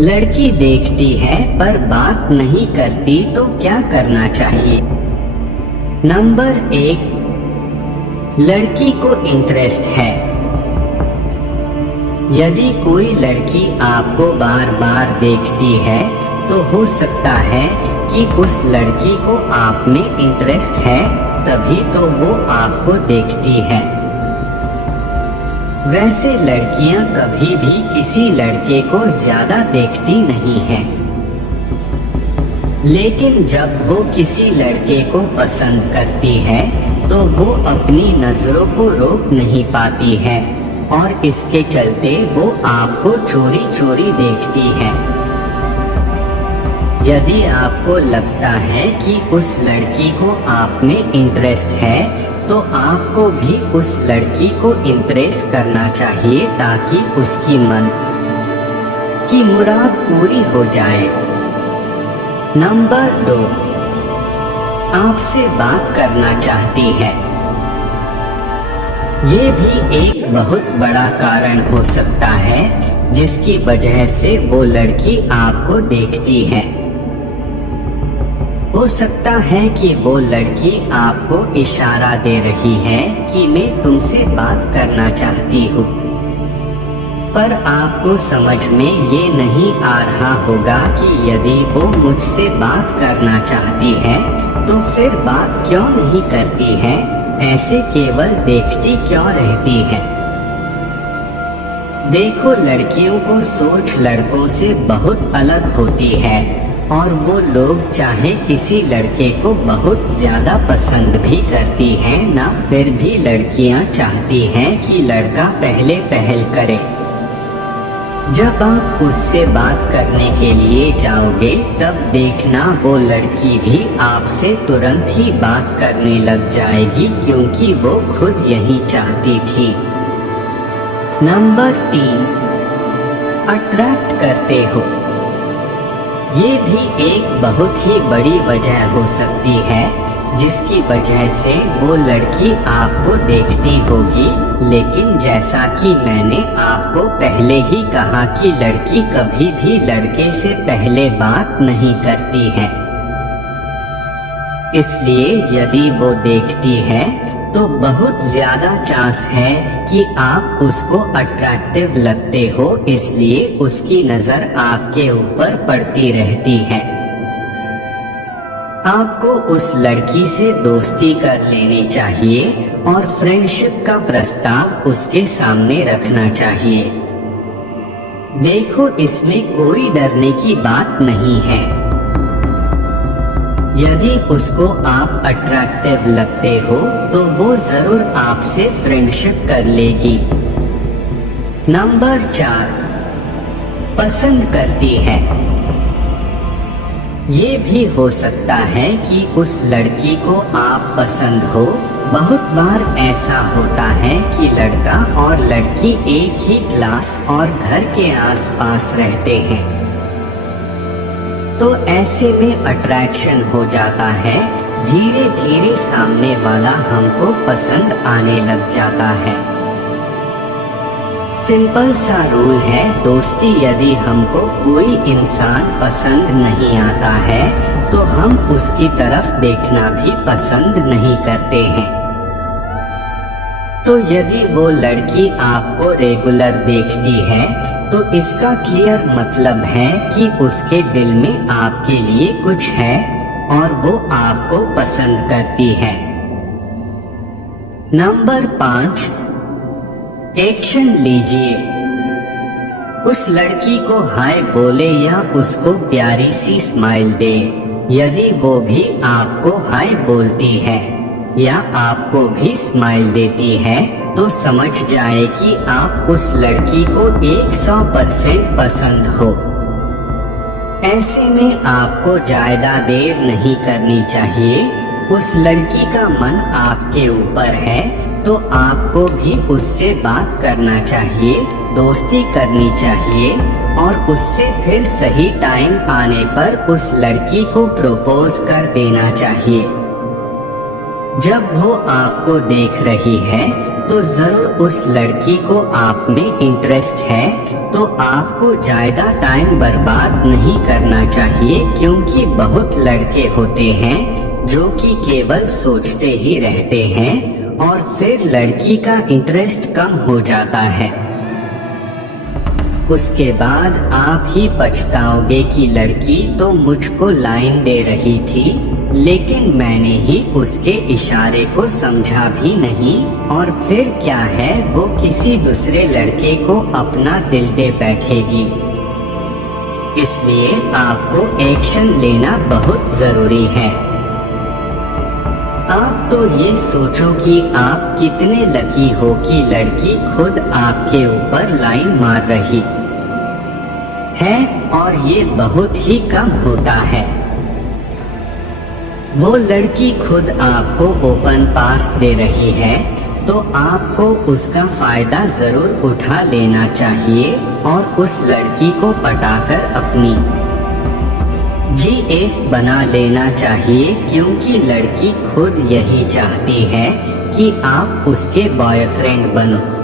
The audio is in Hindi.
लड़की देखती है पर बात नहीं करती तो क्या करना चाहिए? नंबर 1, लड़की को इंटरेस्ट है। यदि कोई लड़की आपको बार बार देखती है तो हो सकता है कि उस लड़की को आप में इंटरेस्ट है, तभी तो वो आपको देखती है। वैसे लड़कियां कभी भी किसी लड़के को ज्यादा देखती नहीं हैं। लेकिन जब वो किसी लड़के को पसंद करती है तो वो अपनी नजरों को रोक नहीं पाती है और इसके चलते वो आपको चोरी चोरी देखती है। यदि आपको लगता है कि उस लड़की को आप में इंटरेस्ट है तो आपको भी उस लड़की को इम्प्रेस करना चाहिए ताकि उसकी मन की मुराद पूरी हो जाए। नंबर 2, आपसे बात करना चाहती है। ये भी एक बहुत बड़ा कारण हो सकता है जिसकी वजह से वो लड़की आपको देखती है। हो सकता है कि वो लड़की आपको इशारा दे रही है कि मैं तुमसे बात करना चाहती हूँ, पर आपको समझ में ये नहीं आ रहा होगा कि यदि वो मुझसे बात करना चाहती है तो फिर बात क्यों नहीं करती है, ऐसे केवल देखती क्यों रहती है। देखो, लड़कियों को सोच लड़कों से बहुत अलग होती है और वो लोग चाहे किसी लड़के को बहुत ज्यादा पसंद भी करती हैं ना, फिर भी लड़कियां चाहती हैं कि लड़का पहले पहल करे। जब आप उससे बात करने के लिए जाओगे तब देखना वो लड़की भी आपसे तुरंत ही बात करने लग जाएगी, क्योंकि वो खुद यही चाहती थी। नंबर 3, अट्रैक्ट करते हो। ये भी एक बहुत ही बड़ी वजह हो सकती है जिसकी वजह से वो लड़की आपको देखती होगी। लेकिन जैसा कि मैंने आपको पहले ही कहा कि लड़की कभी भी लड़के से पहले बात नहीं करती है, इसलिए यदि वो देखती है तो बहुत ज्यादा चांस है कि आप उसको अट्रैक्टिव लगते हो, इसलिए उसकी नजर आपके ऊपर पड़ती रहती है। आपको उस लड़की से दोस्ती कर लेनी चाहिए और फ्रेंडशिप का प्रस्ताव उसके सामने रखना चाहिए। देखो, इसमें कोई डरने की बात नहीं है। यदि उसको आप अट्रैक्टिव लगते हो तो वो जरूर आपसे फ्रेंडशिप कर लेगी। नंबर 4, पसंद करती है। ये भी हो सकता है कि उस लड़की को आप पसंद हो। बहुत बार ऐसा होता है कि लड़का और लड़की एक ही क्लास और घर के आसपास रहते हैं, तो ऐसे में अट्रैक्शन हो जाता है। धीरे धीरे सामने वाला हमको पसंद आने लग जाता है। सिंपल सा रूल है दोस्ती, यदि हमको कोई इंसान पसंद नहीं आता है तो हम उसकी तरफ देखना भी पसंद नहीं करते हैं। तो यदि वो लड़की आपको रेगुलर देखती है तो इसका क्लियर मतलब है कि उसके दिल में आपके लिए कुछ है और वो आपको पसंद करती है। नंबर 5, एक्शन लीजिए। उस लड़की को हाय बोले या उसको प्यारी सी स्माइल दे। यदि वो भी आपको हाय बोलती है या आपको भी स्माइल देती है तो समझ जाए कि आप उस लड़की को 100% पसंद हो। ऐसे में आपको ज्यादा देर नहीं करनी चाहिए। उस लड़की का मन आपके ऊपर है तो आपको भी उससे बात करना चाहिए, दोस्ती करनी चाहिए और उससे फिर सही टाइम आने पर उस लड़की को प्रपोज कर देना चाहिए। जब वो आपको देख रही है तो जरूर उस लड़की को आप में इंटरेस्ट है, तो आपको ज्यादा टाइम बर्बाद नहीं करना चाहिए, क्योंकि बहुत लड़के होते हैं जो कि केवल सोचते ही रहते हैं और फिर लड़की का इंटरेस्ट कम हो जाता है। उसके बाद आप ही पछताओगे कि लड़की तो मुझको लाइन दे रही थी, लेकिन मैंने ही उसके इशारे को समझा भी नहीं, और फिर क्या है वो किसी दूसरे लड़के को अपना दिल दे बैठेगी। इसलिए आपको एक्शन लेना बहुत जरूरी है। आप तो ये सोचो कि आप कितने लकी हो कि लड़की खुद आपके ऊपर लाइन मार रही है, और ये बहुत ही कम होता है। वो लड़की खुद आपको ओपन पास दे रही है, तो आपको उसका फायदा जरूर उठा लेना चाहिए और उस लड़की को पटाकर अपनी GF बना लेना चाहिए, क्योंकि लड़की खुद यही चाहती है कि आप उसके बॉयफ्रेंड बनो।